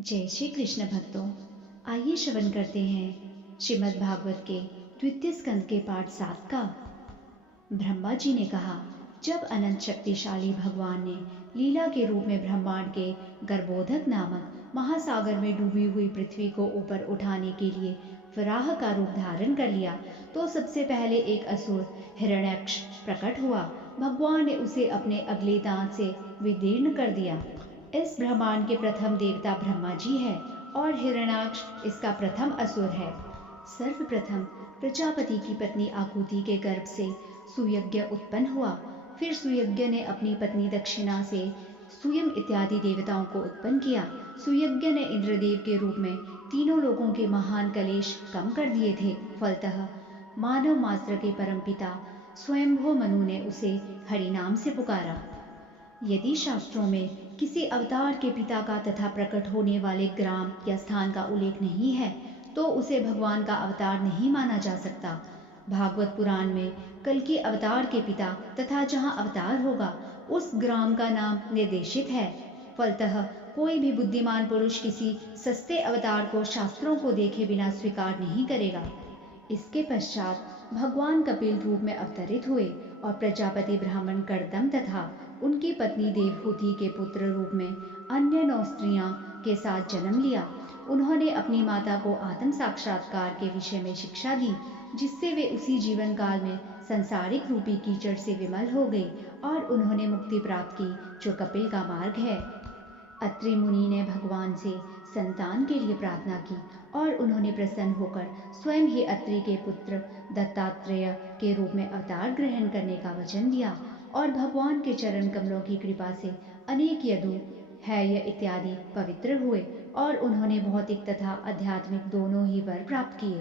जय श्री कृष्ण भक्तों, आइए श्रवण करते हैं श्रीमद् भागवत के द्वितीय स्कंद के पाठ 7 का। ब्रह्मा जी ने कहा, जब अनंत शक्तिशाली भगवान ने लीला के रूप में ब्रह्मांड के गर्भोदक नामक महासागर में डूबी हुई पृथ्वी को ऊपर उठाने के लिए वराह का रूप धारण कर लिया, तो सबसे पहले एक असुर हिरण्याक्ष प्रकट हुआ। भगवान ने उसे अपने अगले दांत से विदीर्ण कर दिया। इस ब्रह्मांड के प्रथम देवता ब्रह्मा जी है और हिरण्याक्ष इसका प्रथम असुर है। सर्वप्रथम प्रजापति की पत्नी आकुति के गर्भ से सुयज्ञ उत्पन्न हुआ। फिर सुयज्ञ ने अपनी पत्नी दक्षिणा से सुयम इत्यादि देवताओं को उत्पन्न किया। सुयज्ञ ने इंद्रदेव के रूप में तीनों लोगों के महान कलेश कम कर दिए थे। फलतः मानव मात्र के परमपिता स्वयंभू मनु ने उसे हरिनाम से पुकारा। यदि शास्त्रों में किसी अवतार के पिता का तथा प्रकट होने वाले ग्राम या स्थान का उल्लेख नहीं है, तो उसे भगवान का अवतार नहीं माना जा सकता। भागवत पुराण में कल्कि अवतार के पिता तथा जहाँ अवतार होगा उस ग्राम का नाम निर्देशित है। फलतः कोई भी बुद्धिमान पुरुष किसी सस्ते अवतार को शास्त्रों को देखे बिना स्वीकार नहीं करेगा। इसके पश्चात भगवान कपिल रूप में अवतरित हुए और प्रजापति ब्राह्मण कर्दम तथा उनकी पत्नी देवहूति के पुत्र रूप में अन्य 9 स्त्रियां के साथ जन्म लिया। उन्होंने अपनी माता को आत्म साक्षात्कार के विषय में शिक्षा दी, जिससे वे उसी जीवन काल में संसारिक रूपी कीचड़ से विमल हो गई और उन्होंने मुक्ति प्राप्त की, जो कपिल का मार्ग है। अत्रि मुनि ने भगवान से संतान के लिए प्रार्थना की और उन्होंने प्रसन्न होकर स्वयं ही अत्रि के पुत्र दत्तात्रेय के रूप में अवतार ग्रहण करने का वचन दिया और भगवान के चरण कमलों की कृपा से अनेक यदु, हैय इत्यादि पवित्र हुए और उन्होंने भौतिक तथा आध्यात्मिक दोनों ही वर प्राप्त किए।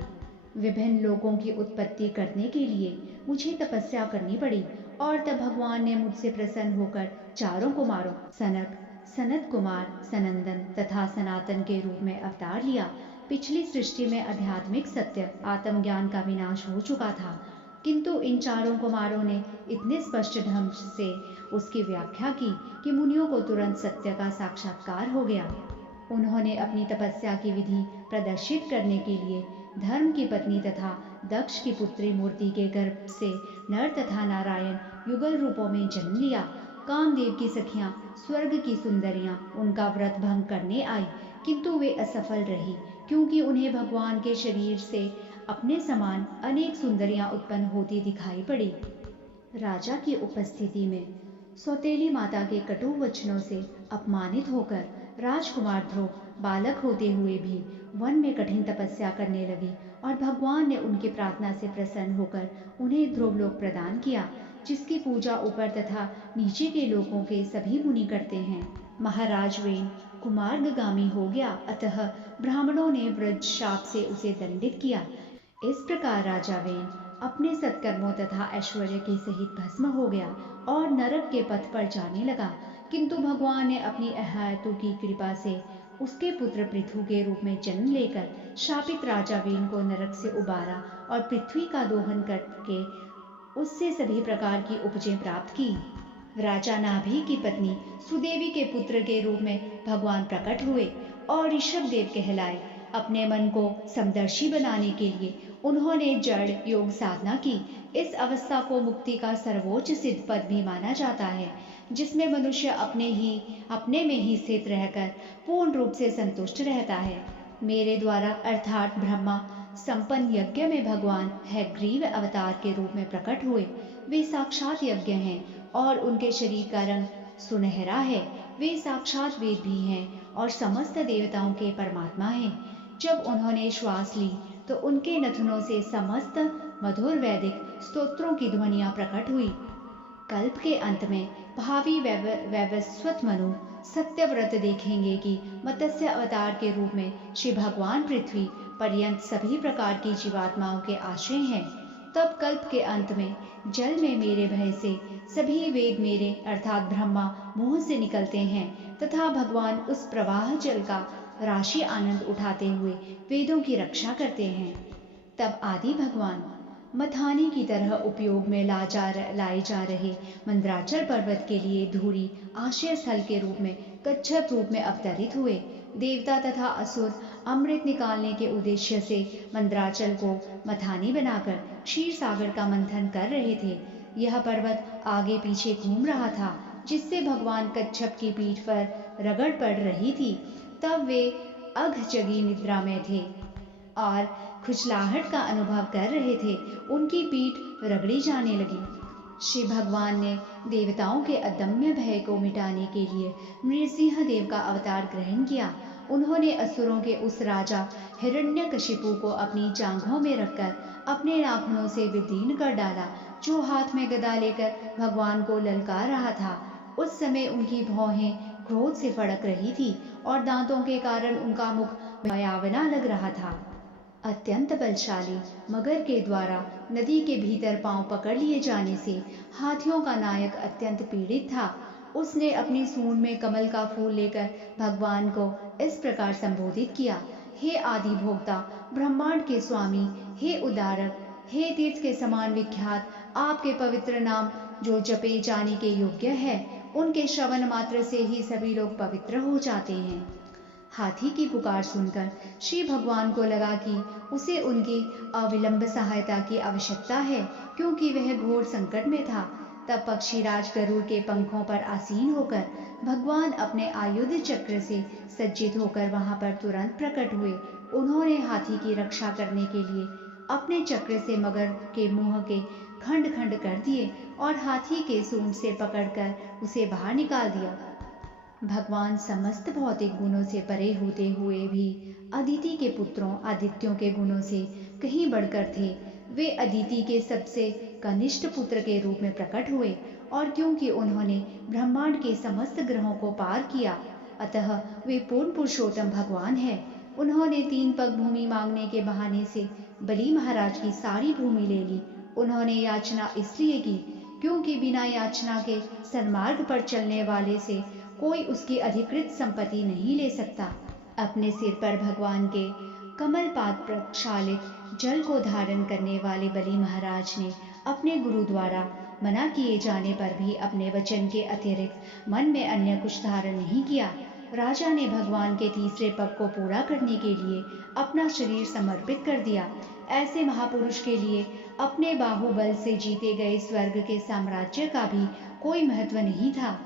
विभिन्न लोगों की उत्पत्ति करने के लिए मुझे तपस्या करनी पड़ी और तब भगवान ने मुझसे प्रसन्न होकर चारों कुमारों सनक, सनत कुमार, सनंदन तथा सनातन के रूप में अवतार लिया। पिछली सृष्टि में आध्यात्मिक सत्य आत्मज्ञान का विनाश हो चुका था, किंतु इन चारों कुमारों ने इतने स्पष्ट ढंग से उसकी व्याख्या की कि मुनियों को तुरंत सत्य का साक्षात्कार हो गया। उन्होंने अपनी तपस्या की विधि प्रदर्शित करने के लिए धर्म की पत्नी तथा दक्ष की पुत्री मूर्ति के गर्भ से नर तथा नारायण युगल रूपों में जन्म लिया। कामदेव की सखियां, स्वर्ग की सुंदरियां उनका व्रत भंग करने आई, किंतु वे असफल रही, क्योंकि उन्हें भगवान के शरीर से अपने समान अनेक सुंदरियां उत्पन्न होती दिखाई पड़ी। राजा की उपस्थिति में सौतेली माता के कटु वचनों से अपमानित होकर राजकुमार ध्रुव बालक होते हुए भी वन में कठिन तपस्या करने लगे और भगवान ने उनकी प्रार्थना से प्रसन्न होकर उन्हें ध्रुवलोक प्रदान किया, जिसकी पूजा ऊपर तथा नीचे के लोकों के सभी मुनि करते हैं। महाराज वेन कुमार्गामी हो गया, अतः ब्राह्मणों ने व्रज शाप से उसे दंडित किया। इस प्रकार राजा वेन अपने सत्कर्मों तथा ऐश्वर्य के सहित भस्म हो गया और नरक के पथ पर जाने लगा, किंतु भगवान ने अपनी अहेतु की कृपा से उसके पुत्र पृथु के रूप में जन्म लेकर शापित राजा वेन को नरक से उबारा और पृथ्वी का दोहन करके उससे सभी प्रकार की उपजें प्राप्त की। राजा नाभि की पत्नी सुदेवी के पुत्र के रूप में भगवान प्रकट हुए और ऋषभ देव कहलाए। अपने मन को समदर्शी बनाने के लिए उन्होंने जड़ योग साधना की। इस अवस्था को मुक्ति का सर्वोच्च सिद्ध पद भी माना जाता है, जिसमें मनुष्य अपने में ही स्थित रहकर पूर्ण रूप से संतुष्ट रहता है। मेरे द्वारा अर्थात ब्रह्मा संपन्न यज्ञ में भगवान हैग्रीव अवतार के रूप में प्रकट हुए। वे साक्षात यज्ञ हैं और उनके शरीर का रंग सुनहरा है। वे साक्षात वेद भी हैं और समस्त देवताओं के परमात्मा हैं। जब उन्होंने श्वास ली तो उनके नथुनों से समस्त मधुर वैदिक स्तोत्रों की ध्वनियां प्रकट हुई। कल्प के अंत में भावी वैवस्वत मनु सत्यव्रत देखेंगे कि मत्स्य अवतार के रूप में श्री भगवान पृथ्वी पर्यंत सभी प्रकार की जीवात्माओं के आश्रय हैं। तब कल्प के अंत में जल में मेरे भय से सभी वेद मेरे अर्थात ब्रह्मा मुंह से निकलते हैं तथा भगवान उस प्रवाह जल का राशि आनंद उठाते हुए वेदों की रक्षा करते हैं। तब आदि भगवान मथानी की तरह उपयोग में लाए जा रहे मंद्राचल पर्वत के लिए धूरी आश्रय स्थल के रूप में कच्छप रूप में अवतरित हुए। देवता तथा असुर अमृत निकालने के उद्देश्य से मंदराचल को मथानी बनाकर क्षीर सागर का मंथन कर रहे थे। यह पर्वत आगे पीछे घूम रहा था, जिससे भगवान कच्छप की पीठ पर रगड़ पड़ रही थी। तब वे अघजगी निद्रा में थे और खुजलाहट का अनुभव कर रहे थे। उनकी पीठ रगड़ी जाने लगी। श्री भगवान ने देवताओं के अदम्य भय को मिटाने के लिए नृसिंह देव का अवतार ग्रहण किया। उन्होंने असुरों के उस राजा हिरण्यकशिपु को अपनी जांघों में रखकर अपने नाखूनों से विदीर्ण कर डाला, जो हाथ में गदा लेकर भगवान को ललकार रहा था। उस समय उनकी भौहें क्रोध से फड़क रही थी और दांतों के कारण उनका मुख भयावना लग रहा था। अत्यंत बलशाली मगर के द्वारा नदी के भीतर पांव पकड़ लिए जाने से हाथियों का नायक अत्यंत पीड़ित था। उसने अपनी सूंड में कमल का फूल लेकर भगवान को इस प्रकार संबोधित किया, हे आदि भोक्ता, ब्रह्मांड के स्वामी, हे उदारक, हे तीर्थ के समान विख्यात, आपके पवित्र नाम जो जपे जाने के योग्य है, उनके श्रवण मात्र से ही सभी लोग पवित्र हो जाते हैं। हाथी की पुकार सुनकर श्री भगवान को लगा कि उसे उनकी अविलंब सहायता की आवश्यकता है, क्योंकि वह घोर संकट में था। तब पक्षीराज गरुड़ के पंखों पर आसीन होकर भगवान अपने आयुध चक्र से सज्जित होकर वहां पर तुरंत प्रकट हुए। उन्होंने हाथी की रक्षा करने के लिए अपने चक्र से मगर के मुंह के खंड खंड कर दिए और हाथी के सूंड से पकड़कर उसे बाहर निकाल दिया। भगवान समस्त भौतिक गुणों से परे होते हुए भी अदिति के पुत्रों आदित्यों के गुणों से कहीं बढ़कर थे। वे अदिति के सबसे कनिष्ठ पुत्र के रूप में प्रकट हुए और क्योंकि उन्होंने ब्रह्मांड के समस्त ग्रहों को पार किया, अतः वे पूर्ण पुरुषोत्तम भगवान हैं। उन्होंने 3 पग भूमि मांगने के बहाने से बलि महाराज की सारी भूमि ले ली। उन्होंने याचना इसलिए की क्योंकि बिना याचना के सन्मार्ग पर चलने वाले से कोई उसकी अधिकृत संपत्ति नहीं ले सकता। अपने सिर पर भगवान के कमलपाद प्रक्षालित जल को धारण करने वाले बलि महाराज ने अपने गुरु द्वारा मना किए जाने पर भी अपने वचन के अतिरिक्त मन में अन्य कुछ धारण नहीं किया। राजा ने भगवान के तीसरे पग को पूरा करने के लिए अपना शरीर समर्पित कर दिया। ऐसे महापुरुष के लिए अपने बाहुबल से जीते गए स्वर्ग के साम्राज्य का भी कोई महत्व नहीं था।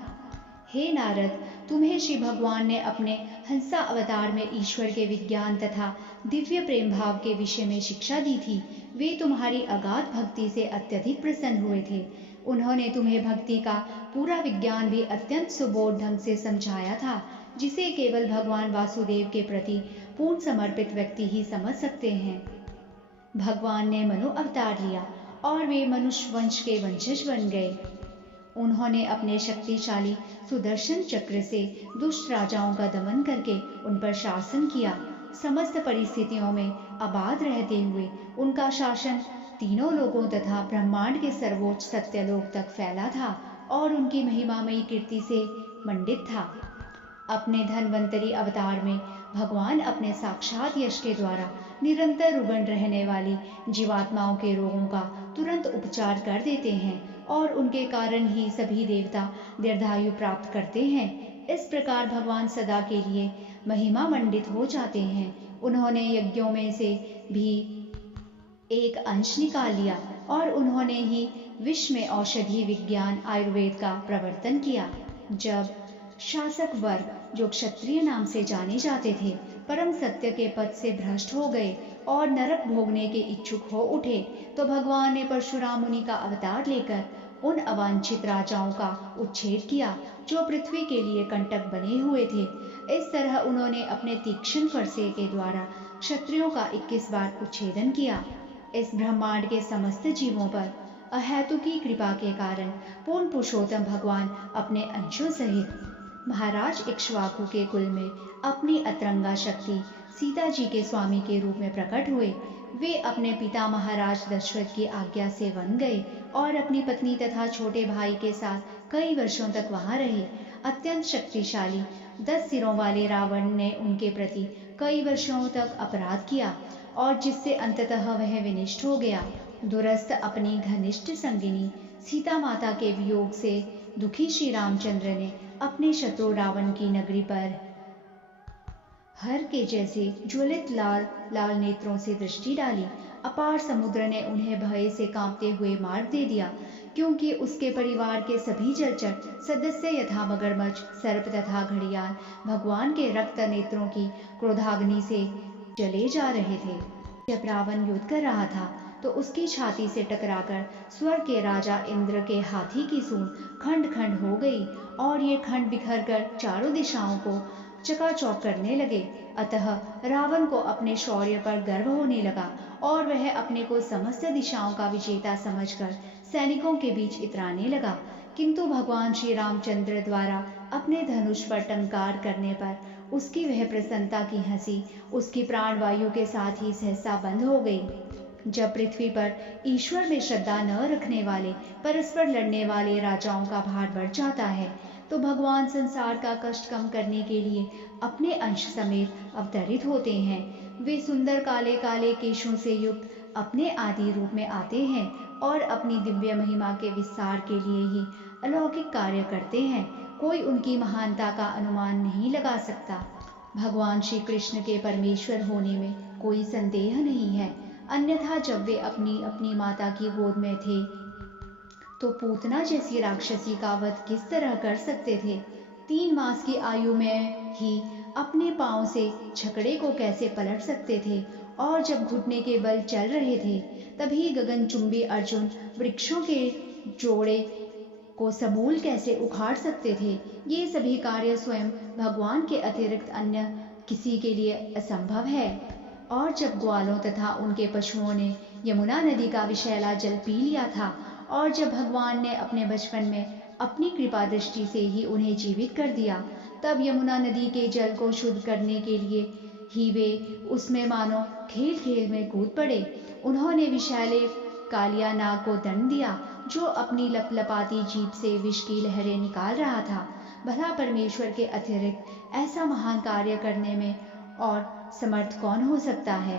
हे नारद, तुम्हें श्री भगवान ने अपने हंसा अवतार में ईश्वर के विज्ञान तथा दिव्य प्रेम भाव के विषय में शिक्षा दी थी। वे तुम्हारी अगाध भक्ति से अत्यधिक प्रसन्न हुए थे। उन्होंने तुम्हें भक्ति का पूरा विज्ञान भी अत्यंत सुबोध ढंग से समझाया था, जिसे केवल भगवान वासुदेव के प्रति पूर्ण समर्पित व्यक्ति ही समझ सकते हैं। भगवान ने मनु अवतार लिया और वे मनुष्य वंश के वंशज बन गए। उन्होंने अपने शक्तिशाली सुदर्शन चक्र से दुष्ट राजाओं का दमन करके उन पर शासन किया। समस्त परिस्थितियों में आबाद रहते हुए उनका शासन तीनों लोकों तथा ब्रह्मांड के सर्वोच्च सत्यलोक तक फैला था और उनकी महिमामयी कीर्ति से मंडित था। अपने धन्वंतरी अवतार में भगवान अपने साक्षात यश के द्वारा निरंतर रुग्ण रहने वाली जीवात्माओं के रोगों का तुरंत उपचार कर देते हैं और उनके कारण ही सभी देवता दीर्घायु प्राप्त करते हैं। इस प्रकार भगवान सदा के लिए महिमा मंडित हो जाते हैं। उन्होंने यज्ञों में से भी एक अंश निकाल लिया और उन्होंने ही विश्व में औषधि विज्ञान आयुर्वेद का प्रवर्तन किया। जब शासक वर्ग, जो क्षत्रिय नाम से जाने जाते थे, परम सत्य के पद से भ्रष्ट हो गए और नरक भोगने के इच्छुक हो उठे, तो भगवान ने परशुराम मुनि का अवतार लेकर उन अवांछित राजाओं का उच्छेद किया जो पृथ्वी के लिए कंटक बने हुए थे। इस तरह उन्होंने अपने तीक्ष्ण फरसे के द्वारा क्षत्रियों का 21 बार उच्छेदन किया। इस ब्रह्मांड के समस्त जीवों पर अहेतुकी कृपा के कारण पूर्ण पुरुषोत्तम भगवान अपने अंशों सहित महाराज इक्ष्वाकु के कुल में अपनी अतरंगा शक्ति सीता जी के स्वामी के रूप में प्रकट हुए। वे अपने पिता महाराज दशरथ की आज्ञा से वन गए और अपनी पत्नी तथा छोटे भाई के साथ कई वर्षों तक वहां रहे। अत्यंत शक्तिशाली 10 सिरों वाले रावण ने उनके प्रति कई वर्षों तक अपराध किया और जिससे अंततः वह विनिष्ट हो गया। दुरस्त अपनी घनिष्ठ संगिनी सीता माता के वियोग से दुखी श्री रामचंद्र ने अपने शत्रु रावण की नगरी पर हर के जैसे ज्वलित लाल लाल नेत्रों से दृष्टि डाली। अपार समुद्र ने उन्हें भय से कांपते हुए मार्ग दे दिया, क्योंकि उसके परिवार के सभी जलचर सदस्य यथा मगरमच्छ, सर्प तथा घड़ियाल भगवान के रक्त नेत्रों की क्रोधाग्नि से जले जा रहे थे। जब रावण युद्ध कर रहा था तो उसकी छाती से टकराकर स्वर्ग के राजा इंद्र के हाथी की सूंड खंड खंड हो गई और ये खंड बिखर कर चारों दिशाओं को चकाचौंध करने लगे। अतः रावण को अपने शौर्य पर गर्व होने लगा और वह अपने को समस्त दिशाओं का विजेता समझकर सैनिकों के बीच इतराने लगा। किंतु भगवान श्री रामचंद्र द्वारा अपने धनुष पर टंकार करने पर उसकी वह प्रसन्नता की हंसी उसकी प्राणवायु के साथ ही सहसा बंद हो गई। जब पृथ्वी पर ईश्वर में श्रद्धा न रखने वाले परस्पर लड़ने वाले राजाओं का भार बढ़ जाता है, तो भगवान संसार का कष्ट कम करने के लिए अपने अंश समेत अवतरित होते हैं। वे सुंदर काले काले केशों से युक्त अपने आदि रूप में आते हैं और अपनी दिव्य महिमा के विस्तार के लिए ही अलौकिक कार्य करते हैं। कोई उनकी महानता का अनुमान नहीं लगा सकता। भगवान श्री कृष्ण के परमेश्वर होने में कोई संदेह नहीं है, अन्यथा जब वे अपनी अपनी माता की गोद में थे तो पूतना जैसी राक्षसी का वध किस तरह कर सकते थे। 3 मास की आयु में ही अपने पांव से छकड़े को कैसे पलट सकते थे और जब घुटने के बल चल रहे थे तभी गगनचुंबी अर्जुन वृक्षों के जोड़े को समूल कैसे उखाड़ सकते थे। ये सभी कार्य स्वयं भगवान के अतिरिक्त अन्य किसी के लिए असंभव है। और जब ग्वालों तथा उनके पशुओं ने यमुना नदी का विषैला जल पी लिया था और जब भगवान ने अपने बचपन में अपनी कृपा दृष्टि से ही उन्हें जीवित कर दिया, तब यमुना नदी के जल को शुद्ध करने के लिए ही वे उसमें मानो खेल खेल में कूद पड़े। उन्होंने विषैले कालिया नाग को दंड दिया, जो अपनी लपलपाती जीभ से विष की लहरें निकाल रहा था। भला परमेश्वर के अतिरिक्त ऐसा महान कार्य करने में और समर्थ कौन हो सकता है।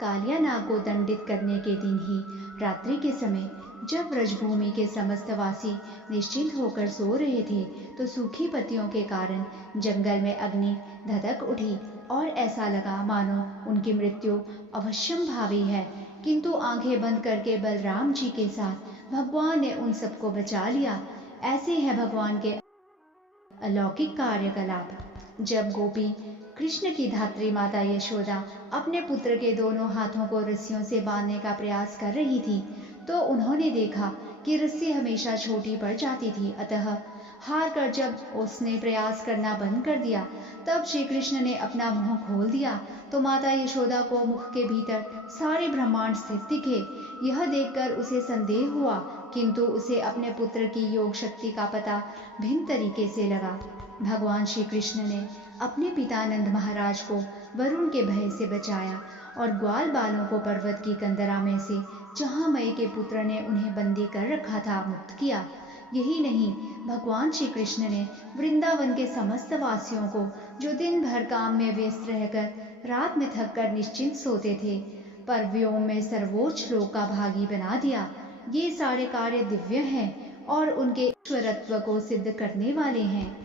कालिया नाग को दंडित करने के दिन ही रात्रि के समय जब ब्रजभूमि के समस्त वासी निश्चिंत होकर सो रहे थे, तो सूखी पत्तियों के कारण जंगल में अग्नि धधक उठी और ऐसा लगा मानो उनकी मृत्यु अवश्यम भावी है। किंतु आंखें बंद करके बलराम जी के साथ भगवान ने उन सबको बचा लिया। ऐसे है भगवान के अलौकिक कार्यकलाप। जब गोपी कृष्ण की धात्री माता यशोदा अपने पुत्र के दोनों हाथों को रस्सियों से बांधने का प्रयास कर रही थी, तो उन्होंने देखा कि रस्सी हमेशा छोटी पड़ जाती थी। अतः हार कर जब उसने प्रयास करना बंद कर दिया, तब श्री कृष्ण ने अपना मुंह खोल दिया तो माता यशोदा को मुख के भीतर सारे ब्रह्मांड स्थित दिखे। यह देखकर उसे संदेह हुआ, किंतु उसे अपने पुत्र की योग शक्ति का पता भिन्न तरीके से लगा। भगवान श्री कृष्ण ने अपने पिता नंद महाराज को वरुण के भय से बचाया और ग्वाल बालों को पर्वत की कंदरा में से, जहाँ मई के पुत्र ने उन्हें बंदी कर रखा था, मुक्त किया। यही नहीं, भगवान श्री कृष्ण ने वृंदावन के समस्त वासियों को, जो दिन भर काम में व्यस्त रहकर रात में थक कर निश्चिंत सोते थे, पर व्योम में सर्वोच्च लोक का भागी बना दिया। ये सारे कार्य दिव्य हैं और उनके ईश्वरत्व को सिद्ध करने वाले हैं।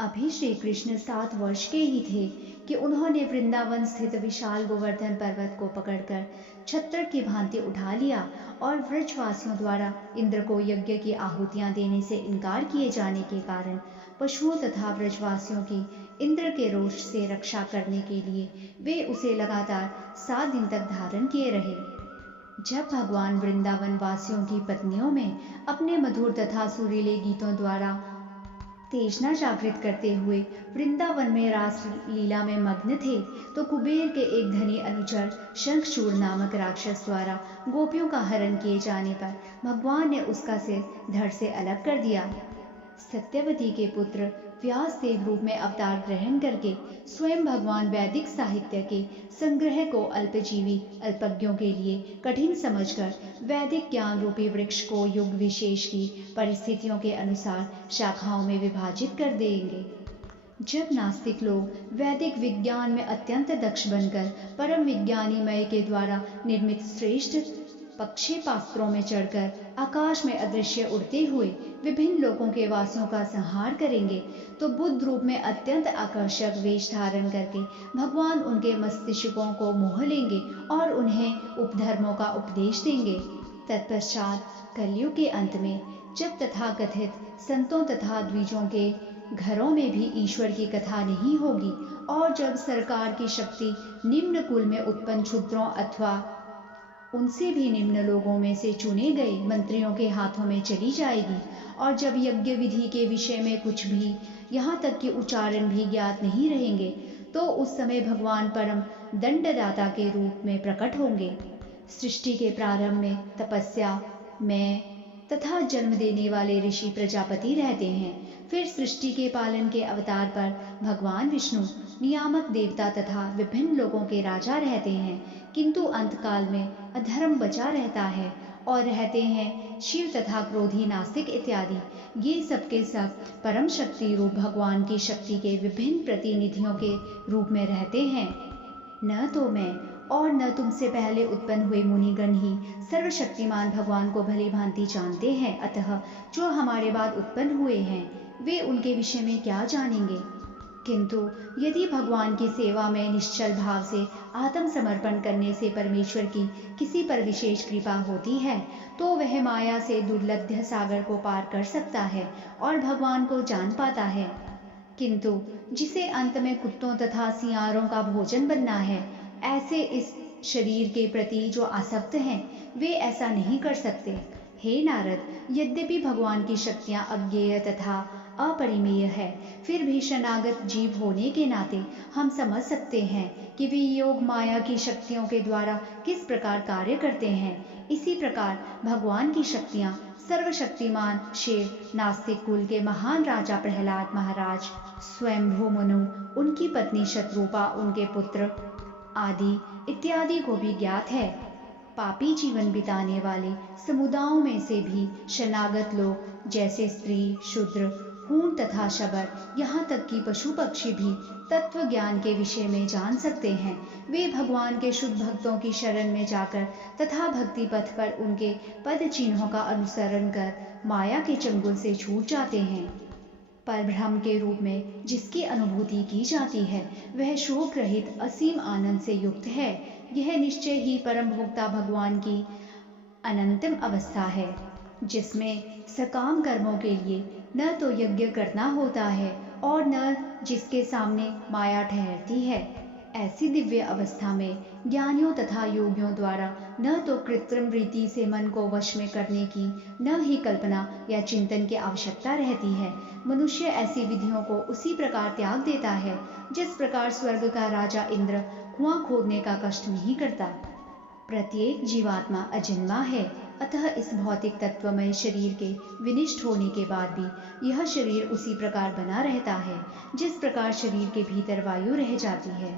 अभी श्री कृष्ण 7 वर्ष के ही थे कि उन्होंने वृंदावन स्थित विशाल गोवर्धन पर्वत को पकड़कर छत्र की भांति उठा लिया और व्रजवासियों द्वारा इंद्र को यज्ञ की आहुतियां देने से इनकार किए जाने के कारण पशुओं तथा व्रजवासियों की इंद्र के रोष से रक्षा करने के लिए वे उसे लगातार 7 दिन तक धारण किए रहे। जब भगवान वृंदावन वासियों की पत्नियों में अपने मधुर तथा सुरीले गीतों द्वारा तेजना जागृत करते हुए वृंदावन में रास लीला में मग्न थे, तो कुबेर के एक धनी अनुचर शंखचूड़ नामक राक्षस द्वारा गोपियों का हरण किए जाने पर भगवान ने उसका सिर धड़ से अलग कर दिया। सत्यवती के पुत्र व्यासदेव रूप में अवतार ग्रहण करके स्वयं भगवान वैदिक साहित्य के संग्रह को अल्पजीवी अल्पज्ञों के लिए कठिन समझकर वैदिक ज्ञान रूपी वृक्ष को युग विशेष की परिस्थितियों के अनुसार शाखाओं में विभाजित कर देंगे। जब नास्तिक लोग वैदिक विज्ञान में अत्यंत दक्ष बनकर परम विज्ञानी मय के द्वारा निर्मित श्रेष्ठ पक्षी पास्त्रों में चढ़कर आकाश में अदृश्य उड़ते हुए विभिन्न लोकों के वासियों का संहार करेंगे, तो बुद्ध रूप में अत्यंत आकर्षक वेश धारण करके भगवान उनके मस्तिष्कों को मोह लेंगे और उन्हें उपधर्मों का उपदेश देंगे। तत्पश्चात कलयुग के अंत में जब तथाकथित संतों तथा द्विजों के घरों में भी ईश्वर की कथा नहीं होगी और जब सरकार की शक्ति निम्न कुल में उत्पन्न क्षुद्रों अथवा उनसे भी निम्न लोगों में से चुने गए मंत्रियों के हाथों में चली जाएगी और जब यज्ञ विधि के विषय में कुछ भी यहाँ तक कि उच्चारण भी ज्ञात नहीं रहेंगे, तो उस समय भगवान परम दंडदाता के रूप में प्रकट होंगे। सृष्टि के प्रारंभ में तपस्या में तथा जन्म देने वाले ऋषि प्रजापति रहते हैं। फिर सृष्टि के पालन के अवतार पर भगवान विष्णु नियामक देवता तथा विभिन्न लोगों के राजा रहते हैं, किंतु अंतकाल में अधर्म बचा रहता है और रहते हैं शिव तथा क्रोधी नास्तिक इत्यादि। ये सब के सब परम शक्ति रूप भगवान की शक्ति के विभिन्न प्रतिनिधियों के रूप में रहते हैं। न तो मैं और न तुमसे पहले उत्पन्न हुए मुनिगण ही सर्वशक्तिमान भगवान को भली भांति जानते हैं, अतः जो हमारे बाद उत्पन्न हुए हैं वे उनके विषय में क्या जानेंगे। किंतु यदि भगवान की सेवा में निश्चल भाव से आत्मसमर्पण करने से परमेश्वर की किसी पर विशेष कृपा होती है, तो वह माया से दुर्लभ सागर को पार कर सकता है और भगवान को जान पाता है। किंतु जिसे अंत में कुत्तों तथा सियारों का भोजन बनना है, ऐसे इस शरीर के प्रति जो आसक्त हैं, वे ऐसा नहीं कर सकते। हे नारद, यद्यपि भगवान की शक्तियाँ अज्ञेय तथा अपरिमेय है, फिर भी शरणागत जीव होने के नाते हम समझ सकते हैं कि वे योग माया की शक्तियों के द्वारा किस प्रकार कार्य करते हैं। इसी प्रकार भगवान की शक्तियाँ सर्वशक्तिमान शिव, नास्तिक कुल के महान राजा प्रहलाद महाराज, स्वयंभू मनु, उनकी पत्नी शत्रुपा, उनके पुत्र आदि इत्यादि को भी ज्ञात है। पापी जीवन बिताने वाले समुदायों में से भी शरणागत लोग जैसे स्त्री, शूद्र, हूण तथा शबर, यहाँ तक कि पशु पक्षी भी तत्व ज्ञान के विषय में जान सकते हैं। वे भगवान के शुद्ध भक्तों की शरण में जाकर तथा भक्ति पथ पर उनके पद चिन्हों का अनुसरण कर माया के चंगुल से छूट जाते हैं। पर ब्रह्म के रूप में जिसकी अनुभूति की जाती है, वह शोक रहित असीम आनंद से युक्त है। यह निश्चय ही परम भोक्ता भगवान की अनंतम अवस्था है, जिसमें सकाम कर्मों के लिए न तो यज्ञ करना होता है और न जिसके सामने माया ठहरती है। ऐसी दिव्य अवस्था में ज्ञानियों तथा योगियों द्वारा न तो कृत्रिम रीति से मन को वश में करने की, न ही कल्पना या चिंतन की आवश्यकता रहती है। मनुष्य ऐसी विधियों को उसी प्रकार त्याग देता है जिस प्रकार स्वर्ग का राजा इंद्र कुआं खोदने का कष्ट नहीं करता। प्रत्येक जीवात्मा अजन्मा है, अतः इस भौतिक तत्वमय शरीर के विनिष्ट होने के बाद भी यह शरीर उसी प्रकार बना रहता है जिस प्रकार शरीर के भीतर वायु रह जाती है।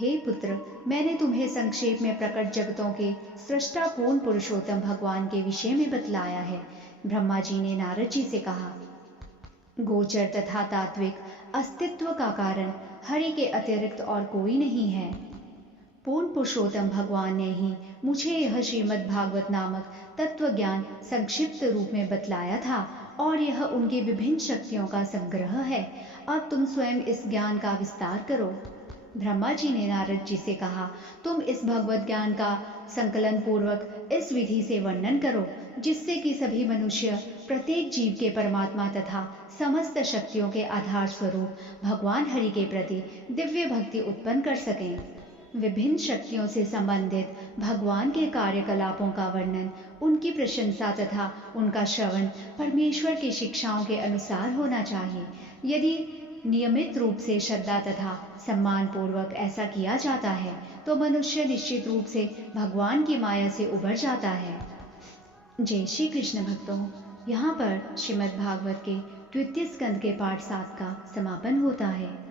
हे पुत्र, मैंने तुम्हें संक्षेप में प्रकट जगतों के सृष्टा पूर्ण पुरुषोत्तम भगवान के विषय में बतलाया है। ब्रह्मा जी ने नारद जी से कहा, गोचर तथा तात्विक अस्तित्व का कारण हरि के अतिरिक्त और कोई नहीं है। पूर्ण पुरुषोत्तम भगवान ने ही मुझे यह श्रीमद् भागवत नामक तत्व ज्ञान संक्षिप्त रूप में बतलाया था और यह उनकी विभिन्न शक्तियों का संग्रह है। अब तुम स्वयं इस ज्ञान का विस्तार करो। ब्रह्मा जी ने नारद जी से कहा, तुम इस भगवत ज्ञान का संकलन पूर्वक इस विधि से वर्णन करो, जिससे कि सभी मनुष्य प्रत्येक जीव के परमात्मा तथा समस्त शक्तियों के आधार स्वरूप भगवान हरि के प्रति दिव्य भक्ति उत्पन्न कर सकें। विभिन्न शक्तियों से संबंधित भगवान के कार्यकलापों का वर्णन, उनकी प्रशंसा तथा उनका श्रवण परमेश्वर की शिक्षाओं के अनुसार होना चाहिए। यदि नियमित रूप से श्रद्धा तथा सम्मान पूर्वक ऐसा किया जाता है, तो मनुष्य निश्चित रूप से भगवान की माया से उबर जाता है। जय श्री कृष्ण भक्तों, यहाँ पर श्रीमद् भागवत के द्वितीय स्कंद के पाठ 7 का समापन होता है।